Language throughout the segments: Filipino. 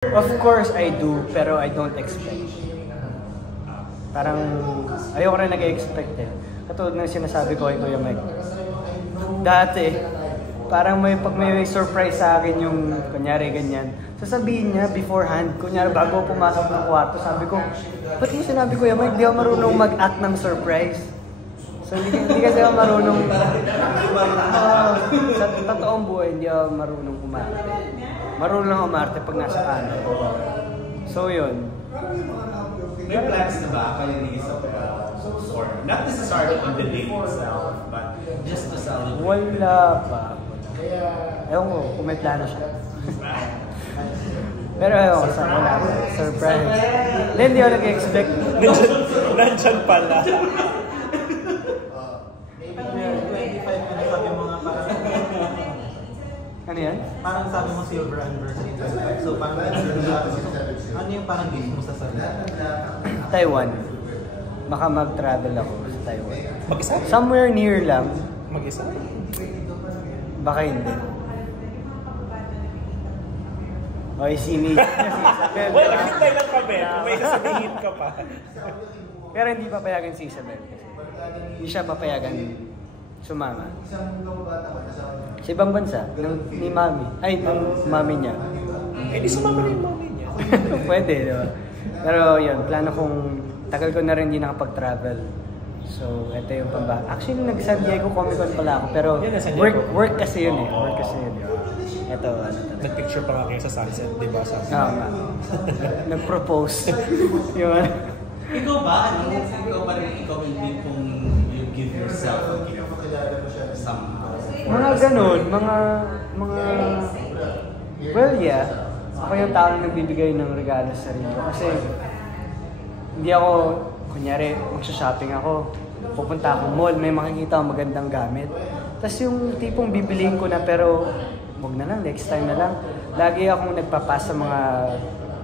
Of course I do, pero I don't expect. Parang ayoko rin nag-expect eh. Katulad ng sinasabi ko kay Kuya Mike. Dati, parang pag may surprise sa akin yung kunyari ganyan, sasabihin niya beforehand, kunyari bago pumasok ng kwarto, sabi ko, ba't mo sinabi Kuya Mike, di ako marunong mag-act ng surprise. So hindi kasi ako marunong, sa totoong buhay, hindi ako marunong umarte. Marunong lang umarte pag nasa kanto. So yun. May plans na ba kayo ni Isabel? Not necessarily on the date itself, but just to celebrate. Wala pa. Ewan ko, kung may plano siya. Pero ewan ko, wala pa. Surprise. Hindi ako nag-expect. Nandyan pala. Ano yan? Parang sabi mo silver anniversary. So parang ano yung parang gift mo sa sarili? Taiwan. Baka mag-travel ako sa Taiwan. Mag-isa? Somewhere near lang. Mag-isa? Baka hindi. Okay, si Isabel. Well, hintay lang kami. Kung may sasabihin ka pa. Pero hindi papayagan si Isabel. Hindi siya papayagan sumama. Sa ibang bansa, ni Mami. Ay, ng Mami niya. Eh, di sumama rin yung Mami niya. Pwede, di ba? Pero yun, plano kong, tagal ko na rin hindi nakapag-travel. So, ito yung pamba. Actually, nag-San Diego Comic Con pala ako, pero work kasi yun eh. Work kasi yun eh. Ito, ano to. Nag-picture pa nga kayo sa sunset, di ba? Oo nga. Nag-propose. Yun. Ikaw ba? Ikaw ba rin ikaw yung tipong you give yourself a gift? Mga ganun, well yeah, ako yung tao na nagbibigay ng regalo sa sarili ko. Kasi hindi ako, kunyari, magsha-shopping ako, pupunta akong mall, may makikita akong magandang gamit. Tapos yung tipong bibiliin ko na pero wag na lang, next time na lang. Lagi akong nagpapasa mga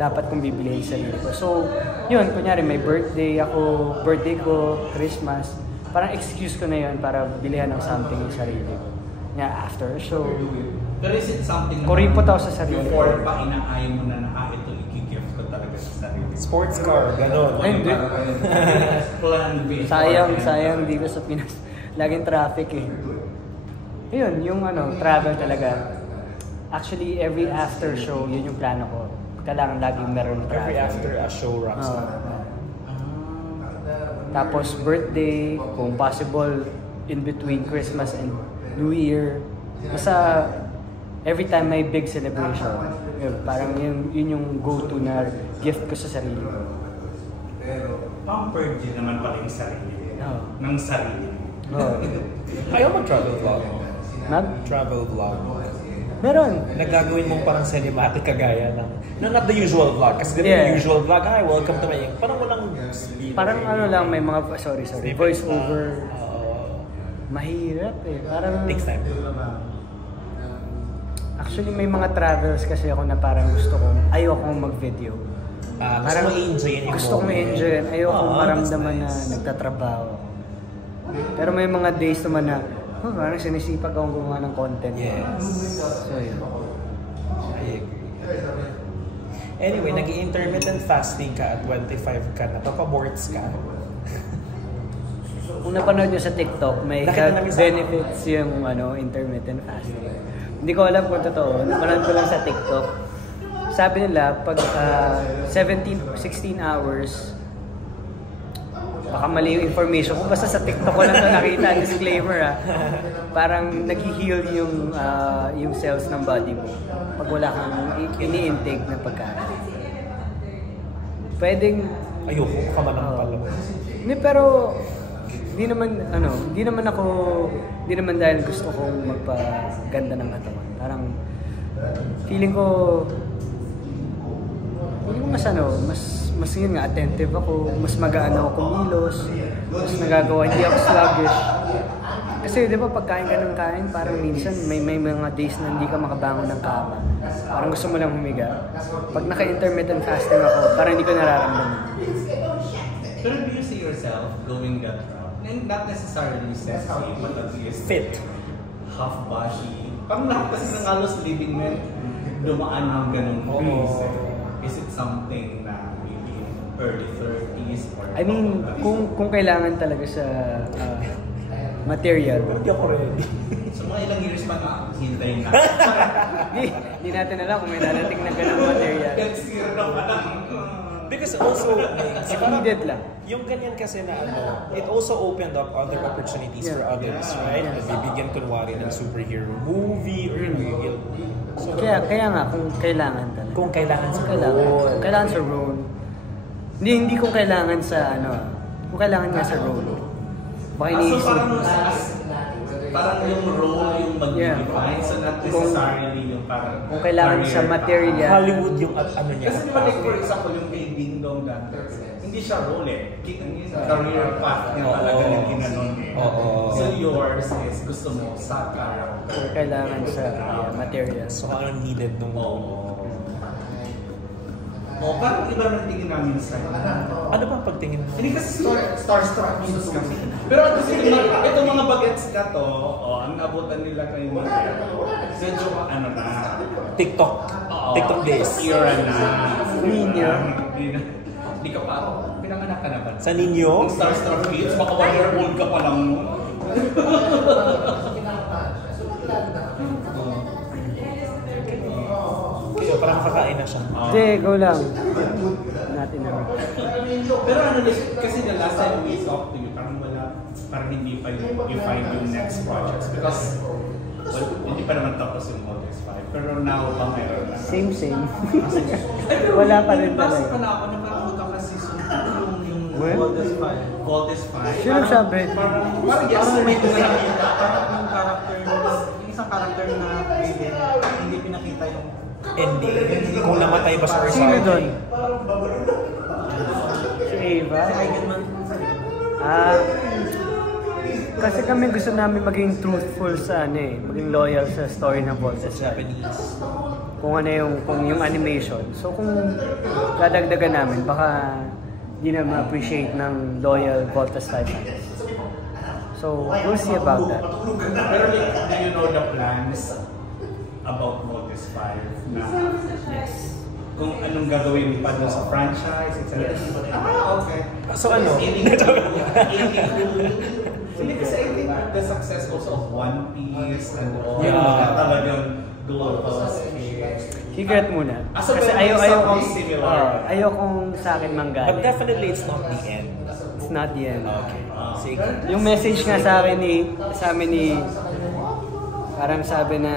dapat kong bibiliin sa sarili ko. So, yun, kunyari may birthday ko, Christmas, parang excuse ko na yun para bilihan ng something yung sarili ko. After a show. Pero is it something kuripot ako sa sarili ko. Before pa inaayaw mo na ito i-gift ko talaga sa sarili. Sports car, gano'n. Ay, hindi. Plan B. Sayang dito sa Pinas. Laging traffic eh. Yun, yung travel talaga. Actually, every after show, yun yung plano ko. Kailangan laging meron travel. Every after a show, Rockstar. Tapos birthday, kung possible, in between Christmas and New Year. Basta every time may big celebration, parang yun yung go-to na gift ko sa sarili ko. Pampered din naman pala yung sarili. Ng sarili. Ayaw mag-travel vlog. Travel vlog. Meron. Nagagawin mong parang cinematic kagaya ng not the usual vlog. Kasi the usual vlog, hi, welcome to my... Parang walang... Parang lang, may mga... Sorry. Voice over. Mahirap eh. Parang... Next time. Actually, may mga travels kasi ako na parang ayokong mag-video. Parang gusto kong enjoy. Ayokong maramdaman na nagtatrabaho. Pero may mga days naman na parang sinisipag akong gumawa ng content. Yes. So, yun. I agree. Anyway, nag-intermittent fasting ka at 25 ka na. Papaborts ka. Kung napanood nyo sa TikTok, may health benefits yung intermittent fasting. Hindi ko alam kung totoo. Napanood ko lang sa TikTok. Sabi nila, pag 16 hours, baka mali yung information ko. Basta sa TikTok ko lang ito nakita, disclaimer parang nag-heal yung cells ng body mo pag wala kang ini-intake na pagkain. Pwedeng... Ayoko, kamanang pala. Hindi, pero... Hindi naman dahil gusto kong magpaganda ng katawan. Parang feeling ko mas yun nga, attentive ako, mas magaan ako kumilos, mas nagagawa, hindi ako sluggish. Kasi di ba pagkain ka ng kain, parang minsan may mga days na hindi ka makabangon ng kama. Parang gusto mo lang humiga. Pag naka-intermittent fasting ako, parang hindi ko nararamdaman. Pero do you see yourself going that route? And not necessarily sexy, but at least fit. Half-bashy. Parang lahat kasi ng halos living men dumaan ng ganun phase. something na maybe in early 30s or I mean, kung kailangan talaga sa material. Hindi ako ready. So mga ilang years pa na hintayin na. Hindi natin alam kung may darating na ganung material. Next year na pa lang. Because also, If needed lang. yung ganyan kasi na it also opened up other opportunities for others, right? Bibigyan kunwari ng superhero movie or bibigyan. So, Kaya nga, kung kailangan talaga. kung kailangan sa Kung kailangan sa role. Hindi kung kailangan sa kung kailangan nga sa role. Baka So iniisip. parang yung role yung mag-define, so not necessarily yung parang Kung kailangan sa material. Hollywood yung ano niya. Kasi naman like for example yung kay Ding Dong Dante, hindi siya role career path niya talaga na ginanon eh. So yours is gusto mo sa character. Kung kailangan sa material. So ano needed nung Parang iba ng tingin namin sa ano ba pagtingin mo? Hindi kasi starstruck news kami. Pero kasi itong mga bagets na to, ang nabutan nila kay Miguel, medyo ano na, TikTok. TikTok days. era na. Ninyo. Hindi ka pa, pinanganak ka na ba? Sa ninyo? Yung starstruck kids, baka 1 year old ka pa lang nun. Kaya parang kakain na siya. Hindi, go lang. Natin na. Pero ano, kasi the last time we talked to you, parang hindi pa you find yung next projects. Because, well, hindi pa naman tapos yung August 5. Pero now, meron na. Same. Wala pa rin Nabasa talaga. pa na ako na parang magkaka-season 2 yung Well, August 5. sino sabi? Parang yes, may nakikita. Parang yung character, yung isang character na hindi pinakita yung Ending. Kung namatay ba sa Sino doon? Si Ava? si Eigenman. Kasi kami gusto namin maging truthful sa maging loyal sa story ng Voltes. Japanese. Kung yung animation. So kung dadagdagan namin, baka hindi na ma-appreciate ng loyal Voltes type fans. So we'll see about that. Pero like, do you know the plans about Voltes 5 na kung anong gagawin pa doon sa franchise, etc. Okay. So ano? Hindi kasi I think the success also of One Piece and all Yeah. talagang global scale. Secret muna. So Kasi somehow similar. ayokong sa akin But manggaling. definitely it's not the end. It's not the end. Okay. Sige. Yung message nga sa amin ni parang sabi na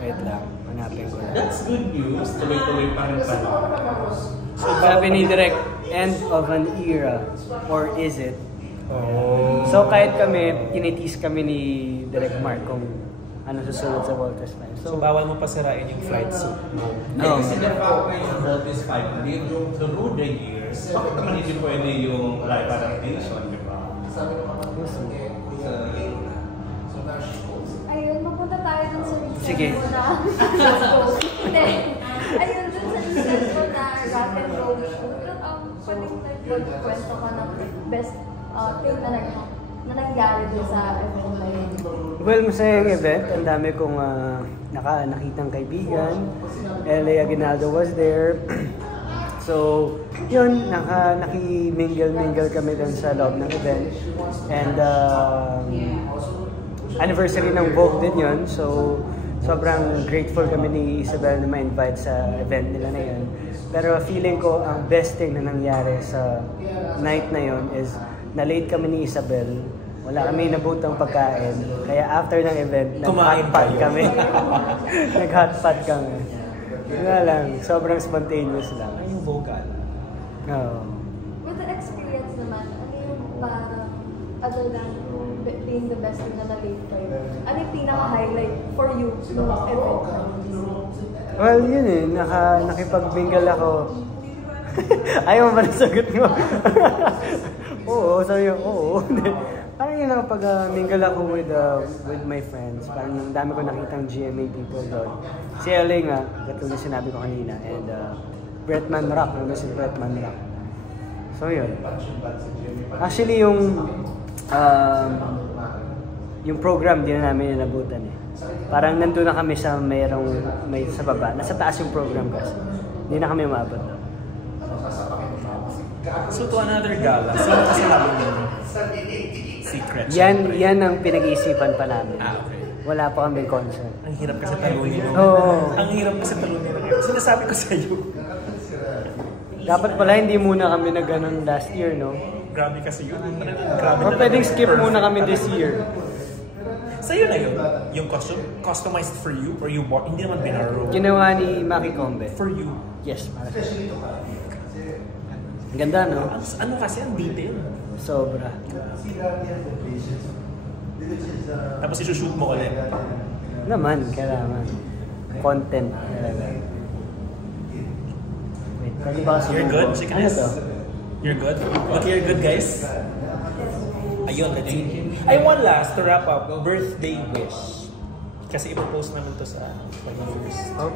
wait lang, hanapin ko lang. That's good news. Tuloy-tuloy pa rin pala. So sabi ni Direk, end of an era, or is it? Oh. So kahit kami, tinitease kami ni Direk Mark kung ano susunod sa Voltes 5. So bawal mo pasirain yung flight suit. No. Kasi the fact na yung Voltes 5, through the years, bakit naman hindi pwede yung live adaptation, di ba? Ayun, mapunta tayo dun sa Sige. Hindi. Ayun, dun sa research ko na rock and roll show. Pwedeng magkwento ka ng best thing na nangyari dun sa event na yun. Well, masayang event. Ang dami kong nakitang kaibigan. L.A. Aguinaldo was there. So, yun, naki-mingle kami dun sa loob ng event. And anniversary ng Vogue din yun. So, sobrang grateful kami ni Isabel na ma-invite sa event nila na yun. Pero feeling ko, ang best thing na nangyari sa night na yun is na-late kami ni Isabel. Wala kami nabutang pagkain. Kaya after ng event, nag-hotpot kami. Nag-hotpot kami. Nga lang, sobrang spontaneous lang. Ano yung vocal? Oo. With the experience naman, ano yung parang other than being the best thing na na-late kayo? Ano yung pinaka-highlight for you nung event na yun? Well, yun nakipag-mingle ako. Ayaw mo ba na sagot mo? Oo, sabi ko, oo. Parang yun nakapag-mingle ako with my friends. Parang ang dami ko nakitang GMA people doon. Si LA nga, katulad sinabi ko kanina. And Bretman Rock, ano si Bretman Rock. So yun. Actually yung program, di na namin inabutan eh. Parang nandun na kami sa may sa baba. Nasa taas yung program kasi. Hindi na kami umabot doon. So to another gala, sino kasama ninyo? Secret. Yan ang pinag-iisipan pa namin. Okay. Wala pa kami concert. Ang hirap kasi talunin yun. Oo. Ang hirap kasi talunin yun. Sinasabi ko sa'yo. Dapat pala hindi muna kami nag-ganon last year, no? Grabe kasi yun. Grabe Or na pwedeng lang. skip muna kami this year. Sa'yo na yun? Yung costume? Customized for you? Or you bought? Hindi naman binaro? Ginawa ni Maki Combe. For you. Yes, para sa Ang ganda, no? Ano kasi ang detail? Sobra. Tapos isushoot mo ulit. Naman, kailangan. Content talaga. Wait, pwede ba kasi You're good, chicken Ano ass? to? You're good? Okay, you're good, guys? Ayun, let's see. Ay, one last to wrap up. Birthday wish. Kasi ipopost naman to sa 21st. Oh.